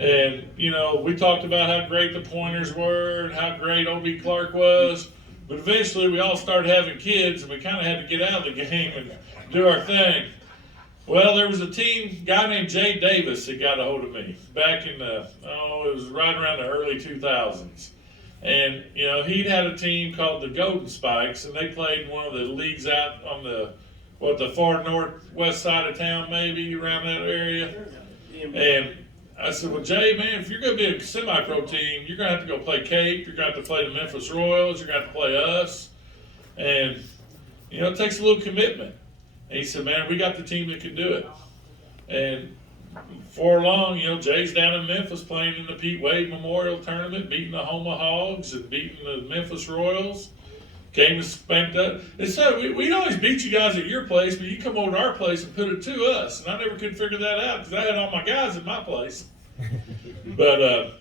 And, we talked about how great the Pointers were and how great O.B. Clark was. But eventually we all started having kids and we kind of had to get out of the game and do our thing. Well, there was a guy named Jay Davis that got a hold of me back in it was right around the early 2000s. And, he'd had a team called the Golden Spikes, and they played in one of the leagues out on the far northwest side of town, maybe, around that area. And I said, well, Jay, man, if you're going to be a semi-pro team, you're going to have to go play Cape, you're going to have to play the Memphis Royals, you're going to have to play us. And, it takes a little commitment. And he said, man, we got the team that can do it. And before long, Jay's down in Memphis playing in the Pete Wade Memorial Tournament, beating the Homa Hogs and beating the Memphis Royals. Came and spanked up. And so we'd always beat you guys at your place, but you come over to our place and put it to us. And I never could figure that out because I had all my guys at my place. But,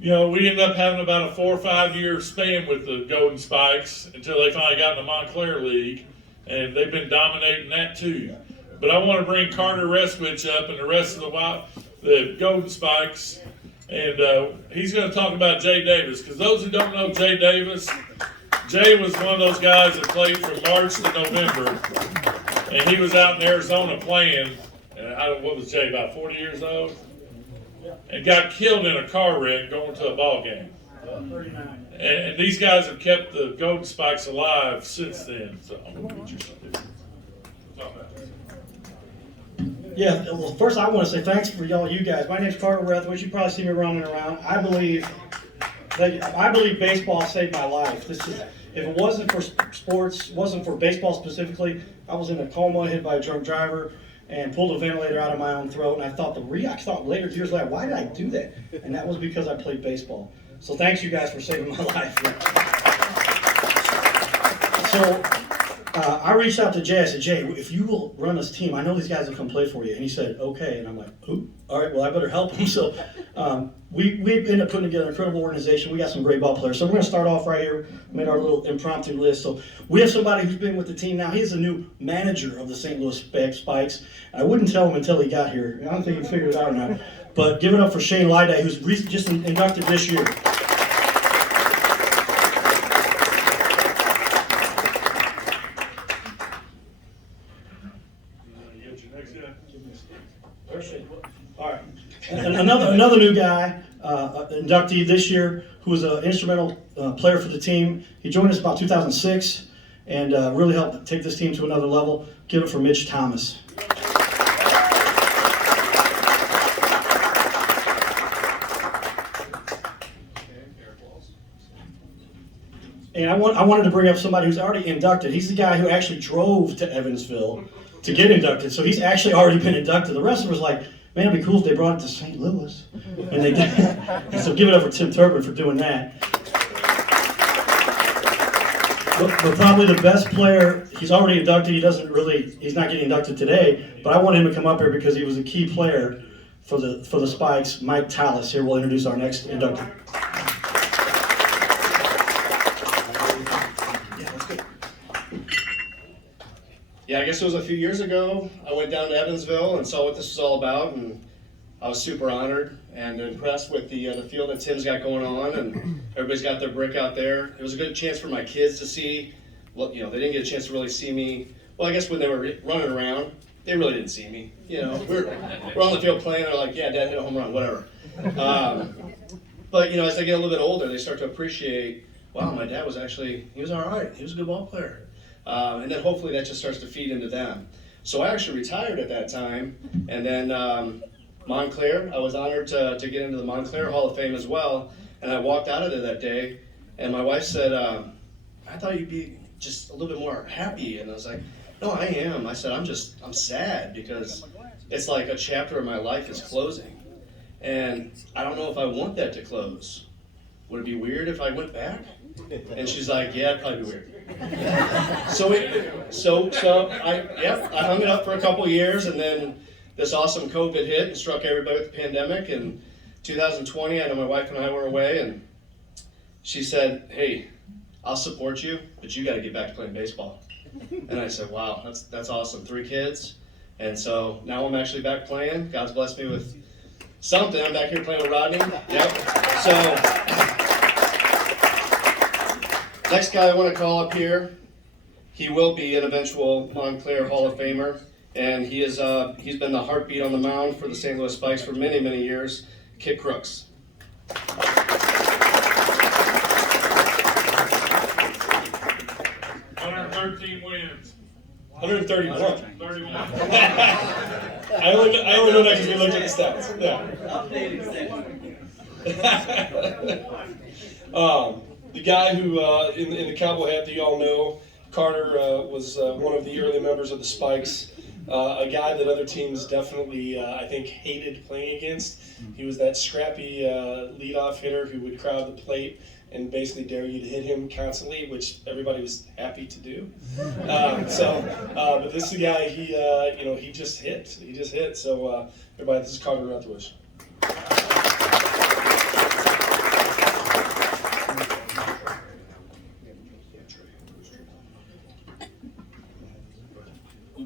we ended up having about a 4 or 5 year span with the Golden Spikes until they finally got in the Montclair League. And they've been dominating that too. But I want to bring Carter Restwich up and the rest of the Golden Spikes. And he's going to talk about Jay Davis. Because those who don't know Jay Davis, Jay was one of those guys that played from March to November. And he was out in Arizona playing. And what was Jay, about 40 years old? And got killed in a car wreck going to a ball game. 39. And these guys have kept the Golden Spikes alive since then. So I'm going to get you something. Yeah, well, first I want to say thanks for you guys. My name's Carter Rethwich. You probably see me running around. I believe baseball saved my life. If it wasn't for sports, wasn't for baseball specifically, I was in a coma, hit by a drunk driver, and pulled a ventilator out of my own throat. And I thought later, years later, why did I do that? And that was because I played baseball. So thanks you guys for saving my life. So I reached out to Jay. I said, Jay, if you will run this team, I know these guys will come play for you. And he said, okay. And I'm like, ooh, all right, well, I better help him. So we ended up putting together an incredible organization. We got some great ball players. So we're going to start off right here. Made our little impromptu list. So we have somebody who's been with the team now. He's the new manager of the St. Louis Spikes. I wouldn't tell him until he got here. I don't think he figured it out or not. But give it up for Shane Lyday, who's just inducted this year. All right. And another new guy, inductee this year, who was an instrumental player for the team. He joined us about 2006 and really helped take this team to another level. Give it for Mitch Thomas. And I wanted to bring up somebody who's already inducted. He's the guy who actually drove to Evansville to get inducted. So he's actually already been inducted. The rest of us were like, man, it'd be cool if they brought it to St. Louis. And they did. And so give it up for Tim Turpin for doing that. But probably the best player, he's already inducted. He's not getting inducted today. But I want him to come up here because he was a key player for the Spikes. Mike Tallis here will introduce our next inductee. Yeah, I guess it was a few years ago. I went down to Evansville and saw what this was all about, and I was super honored and impressed with the field that Tim's got going on, and everybody's got their brick out there. It was a good chance for my kids to see. Well, they didn't get a chance to really see me. Well, I guess when they were running around, they really didn't see me. We're on the field playing. They're like, "Yeah, Dad hit a home run, whatever." But as they get a little bit older, they start to appreciate. Wow, my dad was all right. He was a good ball player. And then hopefully that just starts to feed into them. So I actually retired at that time, and then Montclair, I was honored to get into the Montclair Hall of Fame as well, and I walked out of there that day, and my wife said, I thought you'd be just a little bit more happy, and I was like, no, I am. I said, I'm sad because it's like a chapter of my life is closing, and I don't know if I want that to close. Would it be weird if I went back? And she's like, yeah, it'd probably be weird. So I hung it up for a couple years, and then this awesome COVID hit and struck everybody with the pandemic. And 2020, I know my wife and I were away, and she said, hey, I'll support you, but you got to get back to playing baseball. And I said, wow, that's awesome. 3 kids. And so now I'm actually back playing. God's blessed me with something. I'm back here playing with Rodney. Yep. So, next guy I want to call up here, he will be an eventual Montclair Hall of Famer, and he's been the heartbeat on the mound for the St. Louis Spikes for many, many years, Kit Crooks. 113 wins. 131. 31. I only know that because we looked at the stats. Yeah. The guy who in the cowboy hat that you all know, Carter, was one of the early members of the Spikes. A guy that other teams definitely, I think, hated playing against. He was that scrappy leadoff hitter who would crowd the plate and basically dare you to hit him constantly, which everybody was happy to do. But this is a guy, he just hit. He just hit. So, everybody, this is Carter Ruthwish.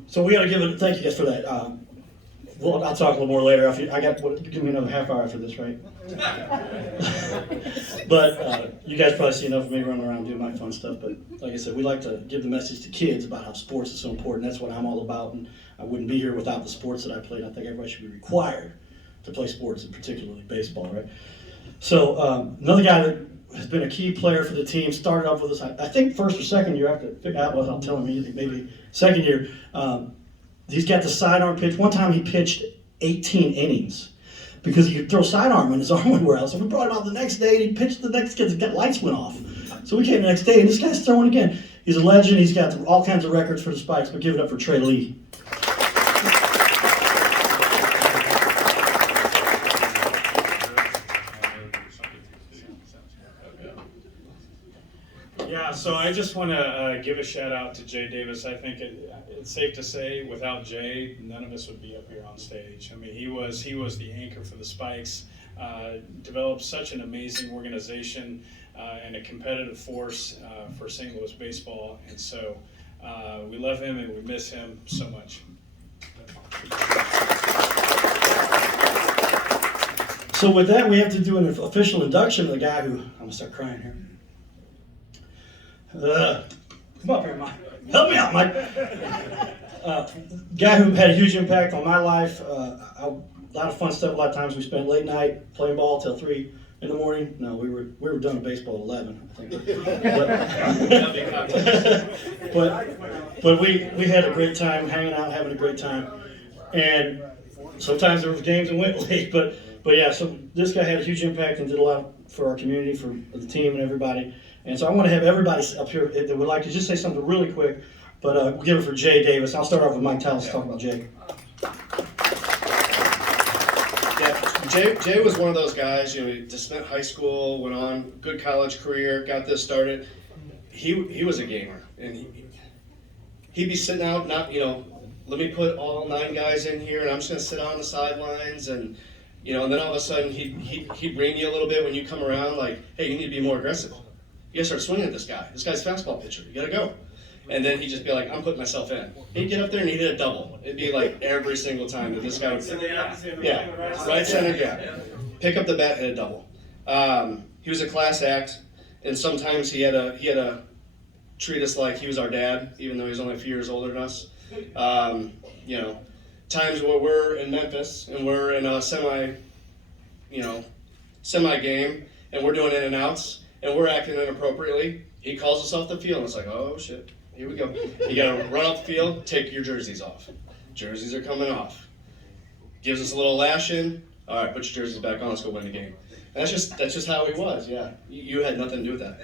So we got to thank you guys for that. Well, I'll talk a little more later. Give me another half hour after this, right? But you guys probably see enough of me running around doing my fun stuff. But like I said, we like to give the message to kids about how sports is so important. That's what I'm all about. And I wouldn't be here without the sports that I played. I think everybody should be required to play sports, and particularly baseball, right? So another guy that has been a key player for the team, started off with us, I think first or second year, I have to figure out what I'm telling you, maybe second year. He's got the sidearm pitch. One time he pitched 18 innings because he could throw sidearm when his arm would wear out. So we brought him out the next day and he pitched the next kid, the lights went off. So we came the next day and this guy's throwing again. He's a legend. He's got all kinds of records for the Spikes, but give it up for Trey Lee. Yeah, so I just want to give a shout out to Jay Davis. I think it's safe to say without Jay, none of us would be up here on stage. I mean, he was the anchor for the Spikes, developed such an amazing organization and a competitive force for St. Louis baseball. And so we love him and we miss him so much. So with that, we have to do an official induction of the guy who, I'm going to start crying here. Come up here, Mike. Help me out, Mike. Guy who had a huge impact on my life. A lot of fun stuff. A lot of times we spent late night playing ball till 3 in the morning. No, we were done at baseball at 11, I think. But we had a great time hanging out, having a great time. And sometimes there was games and went late. But yeah, so this guy had a huge impact and did a lot for our community, for the team and everybody. And so I want to have everybody up here that would like to just say something really quick, but we'll give it for Jay Davis. I'll start off with Mike Tallis to talk about Jay. Yeah, Jay was one of those guys, he just spent high school, went on, good college career, got this started. He was a gamer, and he'd be sitting out, not, let me put all 9 guys in here, and I'm just going to sit on the sidelines, and and then all of a sudden he'd rein you a little bit when you come around, like, hey, you need to be more aggressive. You gotta start swinging at this guy. This guy's a fastball pitcher. You gotta go. And then he'd just be like, I'm putting myself in. He'd get up there and he'd hit a double. It'd be like every single time that this guy would right center, yeah. Pick up the bat, hit a double. He was a class act, and sometimes he had to treat us like he was our dad, even though he was only a few years older than us. Times where we're in Memphis and we're in a semi game, and we're doing in and outs. And we're acting inappropriately. He calls us off the field, and it's like, oh shit, here we go. You gotta run off the field, take your jerseys off. Jerseys are coming off. Gives us a little lashing. All right, put your jerseys back on. Let's go win the game. And that's just how he was. Yeah, you had nothing to do with that.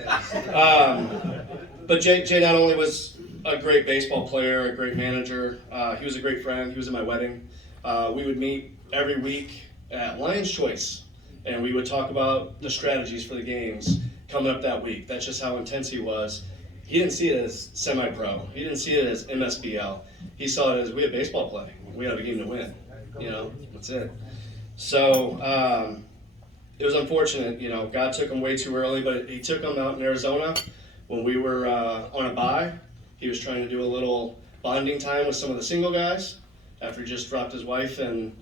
But Jay not only was a great baseball player, a great manager. He was a great friend. He was at my wedding. We would meet every week at Lion's Choice, and we would talk about the strategies for the games coming up that week. That's just how intense he was. He didn't see it as semi-pro. He didn't see it as MSBL. He saw it as we have baseball play. We have a game to win. That's it. So it was unfortunate. God took him way too early, but he took him out in Arizona when we were on a bye. He was trying to do a little bonding time with some of the single guys after he just dropped his wife and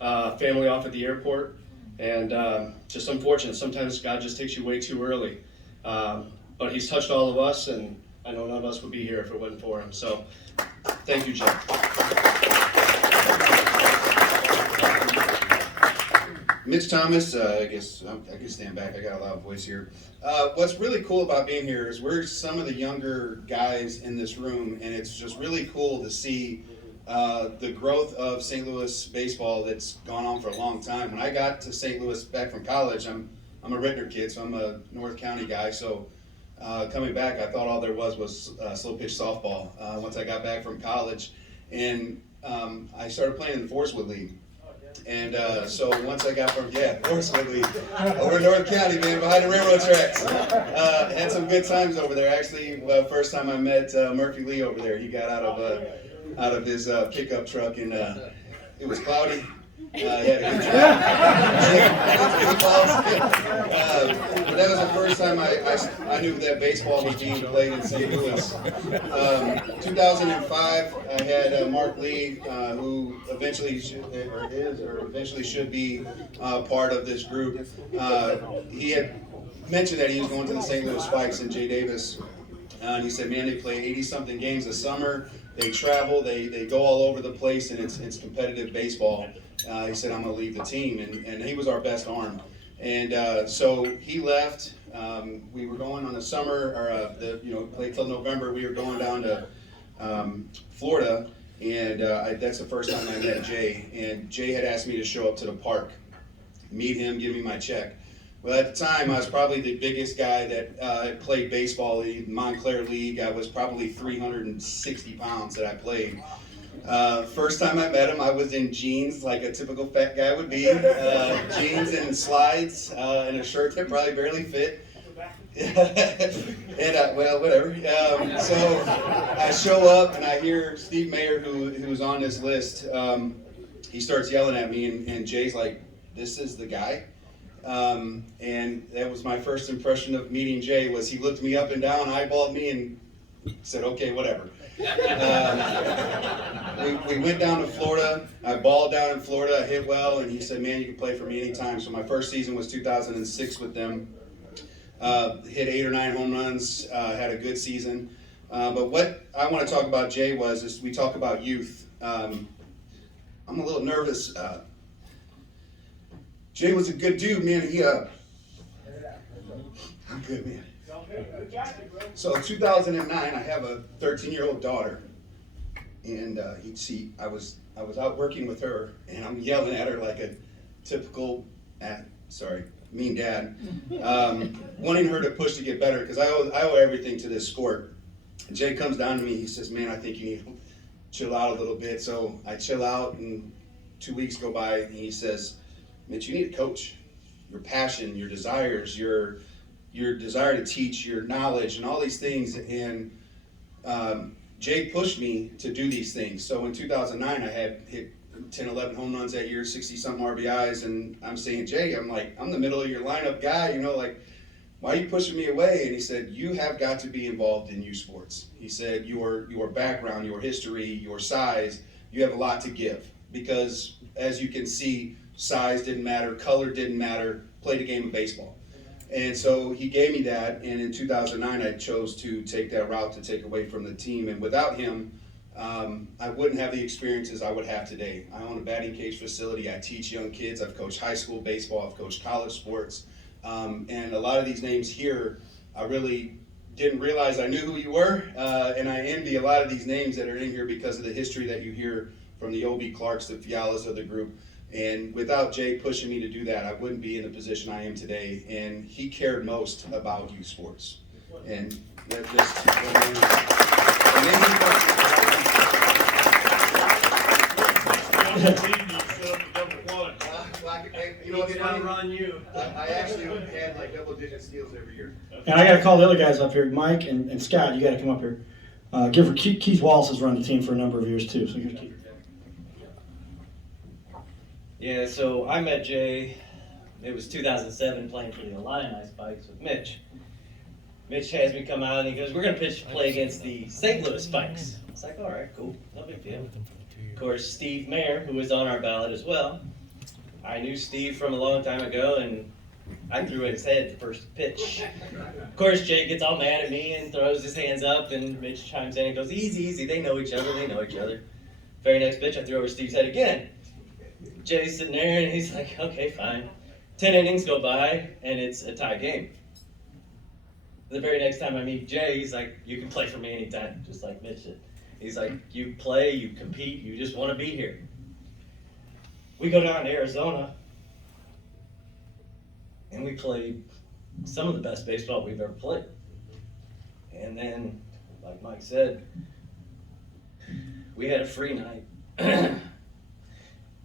family off at the airport. And just unfortunate, sometimes God just takes you way too early. But he's touched all of us, and I know none of us would be here if it wasn't for him. So thank you, Jay. Mitch Thomas, I guess I can stand back. I got a loud voice here. What's really cool about being here is we're some of the younger guys in this room, and it's just really cool to see the growth of St. Louis baseball that's gone on for a long time. When I got to St. Louis back from college, I'm a Rittner kid, so I'm a North County guy. So coming back, I thought all there was slow pitch softball. Once I got back from college, and I started playing in the Forestwood League. And so once I got from, Forestwood League, over in North County, man, behind the railroad tracks. Had some good times over there. Actually, first time I met Murphy Lee over there, he got out of his pickup truck, and it was cloudy. He had a good time. But that was the first time I knew that baseball was being played in St. Louis. 2005, I had Mark Lee, who eventually should be part of this group. He had mentioned that he was going to the St. Louis Spikes and Jay Davis. And he said, man, they play 80-something games a summer. They travel, they go all over the place, and it's competitive baseball. He said, I'm going to leave the team, and he was our best arm. And so he left. We were going on the summer, or played till November. We were going down to Florida, and that's the first time I met Jay. And Jay had asked me to show up to the park, meet him, give me my check. Well, at the time, I was probably the biggest guy that had played baseball in the Montclair League. I was probably 360 pounds that I played. First time I met him, I was in jeans, like a typical fat guy would be. Jeans and slides, and a shirt that probably barely fit. And well, whatever. So I show up, and I hear Steve Mayer, who's on this list. He starts yelling at me, and Jay's like, "This is the guy." And that was my first impression of meeting Jay. Was he looked me up and down, eyeballed me, and said, "Okay, whatever." We went down to Florida. I balled down in Florida. I hit well, and he said, "Man, you can play for me anytime." So my first season was 2006 with them. Hit 8 or 9 home runs. Had a good season. But what I want to talk about Jay is we talk about youth. I'm a little nervous. Jay was a good dude, man. I'm good, man. So 2009, I have a 13-year-old daughter, and I was out working with her, and I'm yelling at her like a typical, mean dad, wanting her to push to get better, because I owe everything to this sport. And Jay comes down to me, he says, "Man, I think you need to chill out a little bit." So I chill out, and 2 weeks go by, and he says, "Mitch, you need a coach. Your passion, your desires, your desire to teach, your knowledge, and all these things." And Jay pushed me to do these things. So in 2009, I had hit 10, 11 home runs that year, 60-something RBIs, and I'm saying, "Jay, I'm the middle of your lineup guy, why are you pushing me away?" And he said, "You have got to be involved in youth sports." He said, your background, your history, your size, you have a lot to give. Because as you can see, size didn't matter, color didn't matter, played a game of baseball. And so he gave me that, and in 2009 I chose to take that route to take away from the team. And without him, I wouldn't have the experiences I would have today. I own a batting cage facility, I teach young kids, I've coached high school baseball, I've coached college sports. And a lot of these names here, I really didn't realize I knew who you were, and I envy a lot of these names that are in here because of the history that you hear from the O.B. Clarks, the Fialas of the group. And without Jay pushing me to do that, I wouldn't be in the position I am today. And he cared most about youth sports. And that just, I actually had like double-digit steals every year. And I got to call the other guys up here. Mike and Scott, you got to come up here. Keith Wallace has run the team for a number of years too. So here's Keith. Yeah, so I met Jay, it was 2007, playing for the StL Spikes with Mitch. Mitch has me come out and he goes, "We're going to play against the St. Louis Spikes." I was like, "All right, cool, no big deal." Of course, Steve Mayer, who was on our ballot as well, I knew Steve from a long time ago, and I threw at his head the first pitch. Of course, Jay gets all mad at me and throws his hands up, and Mitch chimes in and goes, easy, easy, they know each other. Very next pitch, I threw over Steve's head again. Jay's sitting there, and he's like, okay, fine. 10 innings go by, and it's a tie game. The very next time I meet Jay, he's like, you can play for me anytime, just like Mitch did. He's like, you play, you compete, you just want to be here. We go down to Arizona, and we played some of the best baseball we've ever played. And then, like Mike said, we had a free night.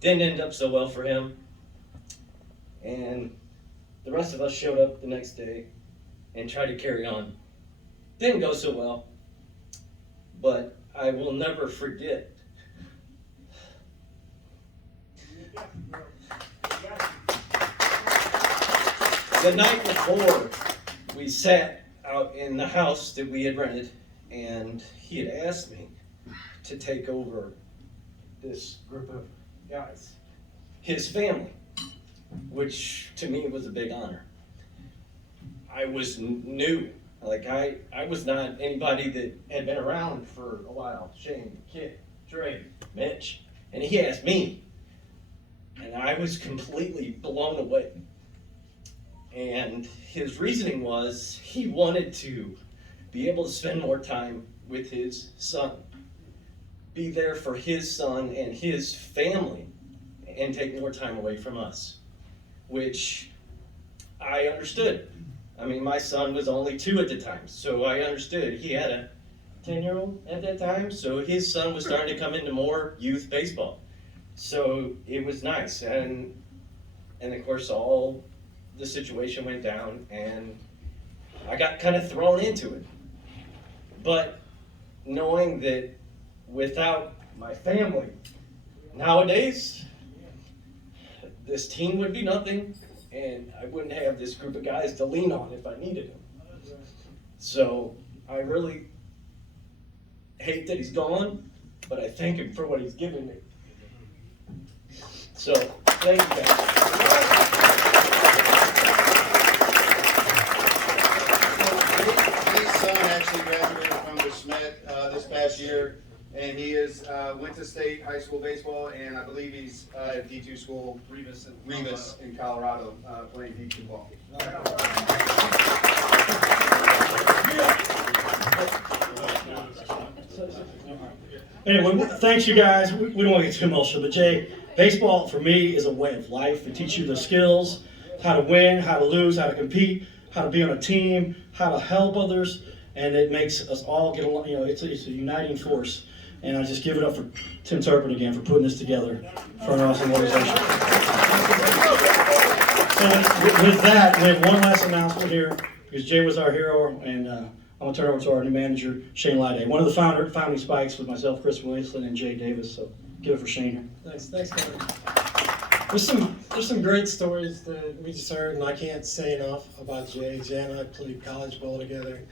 Didn't end up so well for him. And the rest of us showed up the next day and tried to carry on. Didn't go so well, but I will never forget the night before. We sat out in the house that we had rented, and he had asked me to take over this group of guys, his family, which to me was a big honor. I was new. Like, I was not anybody that had been around for a while. Shane, Kit, Dre, Mitch. And he asked me. And I was completely blown away. And his reasoning was he wanted to be able to spend more time with his son. Be there for his son and his family and take more time away from us. Which I understood. I mean, my son was only 2 at the time, so I understood. He had a 10-year-old at that time, so his son was starting to come into more youth baseball. So it was nice, and of course all the situation went down, and I got kind of thrown into it. But knowing that without my family, nowadays, this team would be nothing, and I wouldn't have this group of guys to lean on if I needed them. So I really hate that he's gone, but I thank him for what he's given me. So, thank you guys. His son actually graduated from the Schmidt this past year, and he went to state high school baseball, and I believe he's at D2 school, Revis in Colorado, playing D2 ball. Anyway, thanks you guys. We don't want to get too emotional, but Jay, baseball for me is a way of life. It teaches you the skills, how to win, how to lose, how to compete, how to be on a team, how to help others, and it makes us all get along. You know, it's a uniting force. And I just give it up for Tim Turpin again for putting this together for an awesome organization. So with that, we have one last announcement here, because Jay was our hero, and I'm going to turn it over to our new manager, Shane Lyday. One of the founding Spikes with myself, Chris Williamson, and Jay Davis. So give it for Shane here. Thanks, Kevin. There's some great stories that we just heard, and I can't say enough about Jay. Jay and I played college ball together.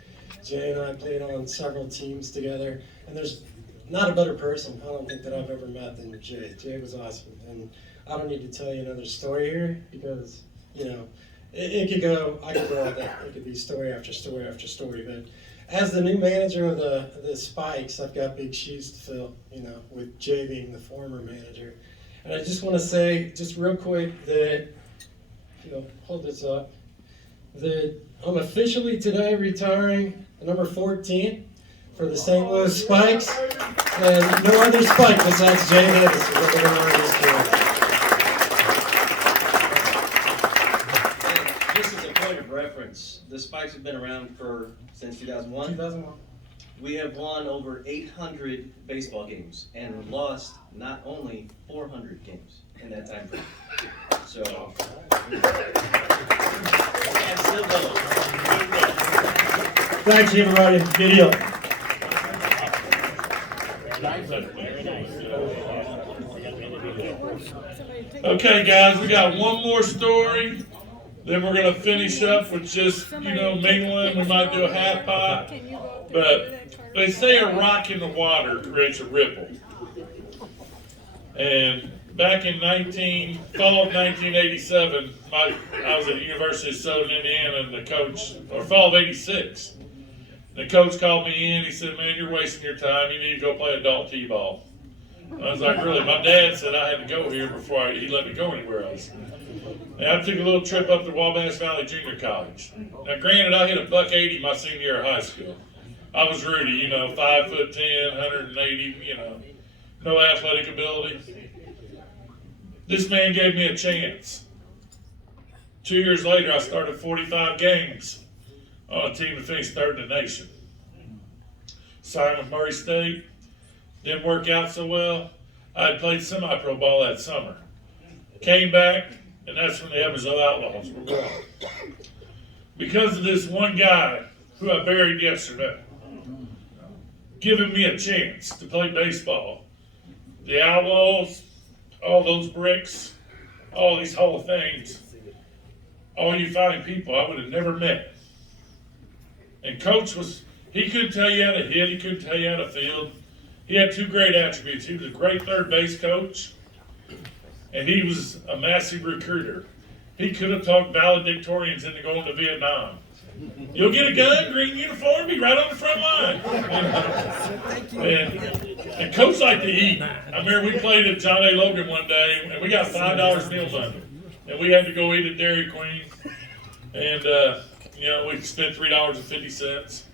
Jay and I played on several teams together, and there's not a better person, I don't think, that I've ever met than Jay. Jay was awesome, and I don't need to tell you another story here, because, you know, I could go all day. It could be story after story after story, but as the new manager of the Spikes, I've got big shoes to fill, you know, with Jay being the former manager. And I just want to say, just real quick, that, you know, hold this up, that I'm officially today retiring number 14 for the St. Louis Spikes, and no other Spike besides Jay Davis will ever honor this career. Just as a point of reference, the Spikes have been around since 2001. 2001. We have won over 800 baseball games and lost not only 400 games in that time frame. So, and still going. Thanks, everybody. Good deal. Okay, guys, we got one more story. Then we're gonna finish up with just, mingling. We might do a half pot. But they say a rock in the water creates a ripple. And back in fall of 1987, I was at the University of Southern Indiana, and the coach, or fall of '86, the coach called me in. He said, "Man, you're wasting your time. You need to go play adult t-ball." I was like, "Really?" My dad said I had to go here before he let me go anywhere else. And I took a little trip up to Wabash Valley Junior College. Now, granted, I hit $180 my senior year of high school. I was Rudy, 5'10", 180, no athletic ability. This man gave me a chance. 2 years later, I started 45 games on a team that finished third in the nation. Signed with Murray State. Didn't work out so well. I had played semi-pro ball that summer. Came back, and that's when the Evansville Outlaws were born. Because of this one guy who I buried yesterday, giving me a chance to play baseball. The Outlaws, all those bricks, all these Hall of Fames, all you fine people I would have never met. And Coach he couldn't tell you how to hit, he couldn't tell you how to field. He had two great attributes. He was a great third base coach, and he was a massive recruiter. He could have talked valedictorians into going to Vietnam. You'll get a gun, green uniform, be right on the front line. And Coach liked to eat. I remember we played at John A. Logan one day, and we got $5 meal money. And we had to go eat at Dairy Queen. And, we spent $3.50.